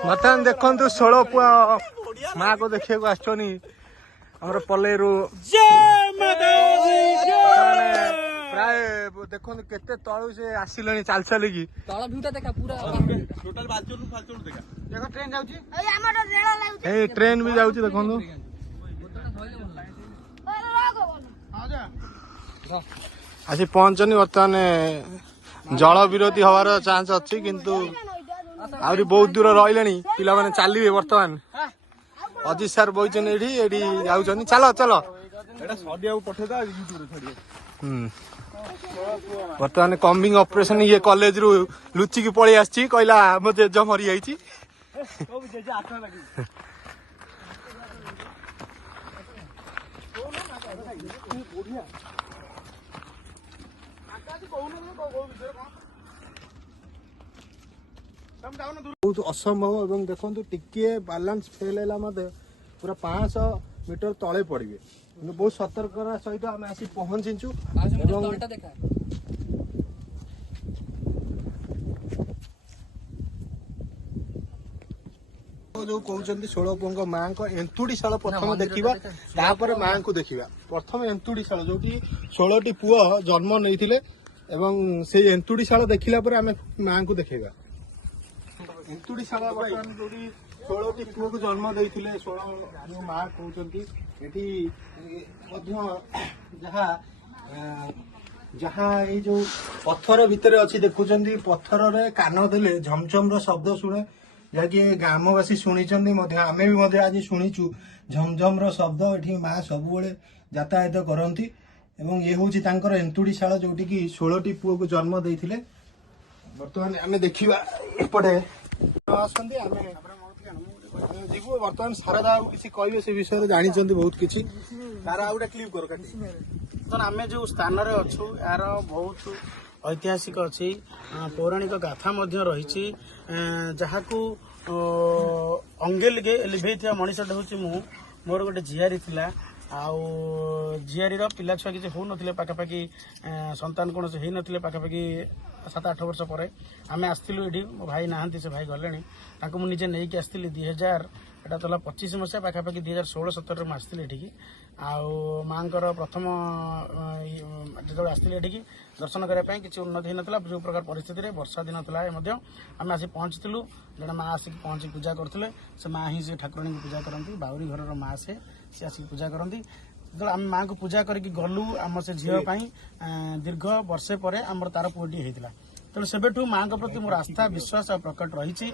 बर्तमान देखु 16 पुआ माँ को देखा आसनी पल्लईरू प्राय देखो केते तलू से आसिले चल चलिकी ट्रेन भी जाऊँ देखो आसी पहुंचनी बर्तमान जल विरोधी हवार चांस अच्छी किंतु आहरी बहुत दूर रही पिला माने चलिए बर्तमान अजित सार बहीचन एठी जाऊँ चलो चलो बर्तमान कम्बिंग ऑपरेशन ये कॉलेज रु लुचिकी पलि आसी कहला मो जेज मरी जाइए बहुत असंभव एवं देखो टिके बालांस फेल है पूरा 500 मीटर तले पड़े बहुत सतर्कता सहित आम आसी पहुंचीचु जो कहते 16 पुओं माँ को एंतुड़ीशाल प्रथम देखा तापर माँ को देखा प्रथम एंतुड़ीशाल जो कि 16टी पुओ जन्म नहीं से एंतुड़ीशाल देखला आम माँ को देखा एंतुड़ीशाल बर्तमान जो 16टी पुओ को जन्म देते 16 माँ कहते जहाँ ये जो पत्थर भितर अच्छी देखुं पत्थर रे कान देले झमझम शब्द शुणे जहाँकि ग्रामवासी शुणी आम भी आज शुणीचु झमझम शब्द ये माँ सब यातायात करती ये हूँ एंतुड़ीशाल जोटि कि 16टी पुओ को जन्म देते बर्तमान आम देखा एपटे जीवु बर्तमान शारदा किसी कहे से विषय जानी बहुत किसी क्लिप कर आम जो स्थान अच्छु यार बहुत ऐतिहासिक अच्छी पौराणिक गाथा रही जहाँ को अंगे लिभे मनीषटा हूँ मोर गोटे झियारी थिला झियारी पिला छुआ किसी हो ना पाखापाखि संतान कौन से होते पाखापाखि 7-8 वर्ष पर आम आसलु ये मो भाई नहांती से भाई गले मुझे नहीं आसती 2000 एटा चला 25 मसीहा पाखापाखि 2016-17 में आसती ये माँ प्रथम जो आसती ये दर्शन करने किसी उन्नति होता जो प्रकार परिस्थिति वर्षा दिन था आम आसी पहुँचलु जड़े माँ आसिक पहुँची पूजा करते से माँ ही से ठाकुराणी की पूजा करती बाउरी घर माँ से आसिक पूजा करती जो आम माँ को पूजा करके गलु आम से झीपाई दीर्घ वर्षे पर आम तार पुटी होता तेणु सेबेठू माँ प्रति मोर आस्था विश्वास प्रकट रही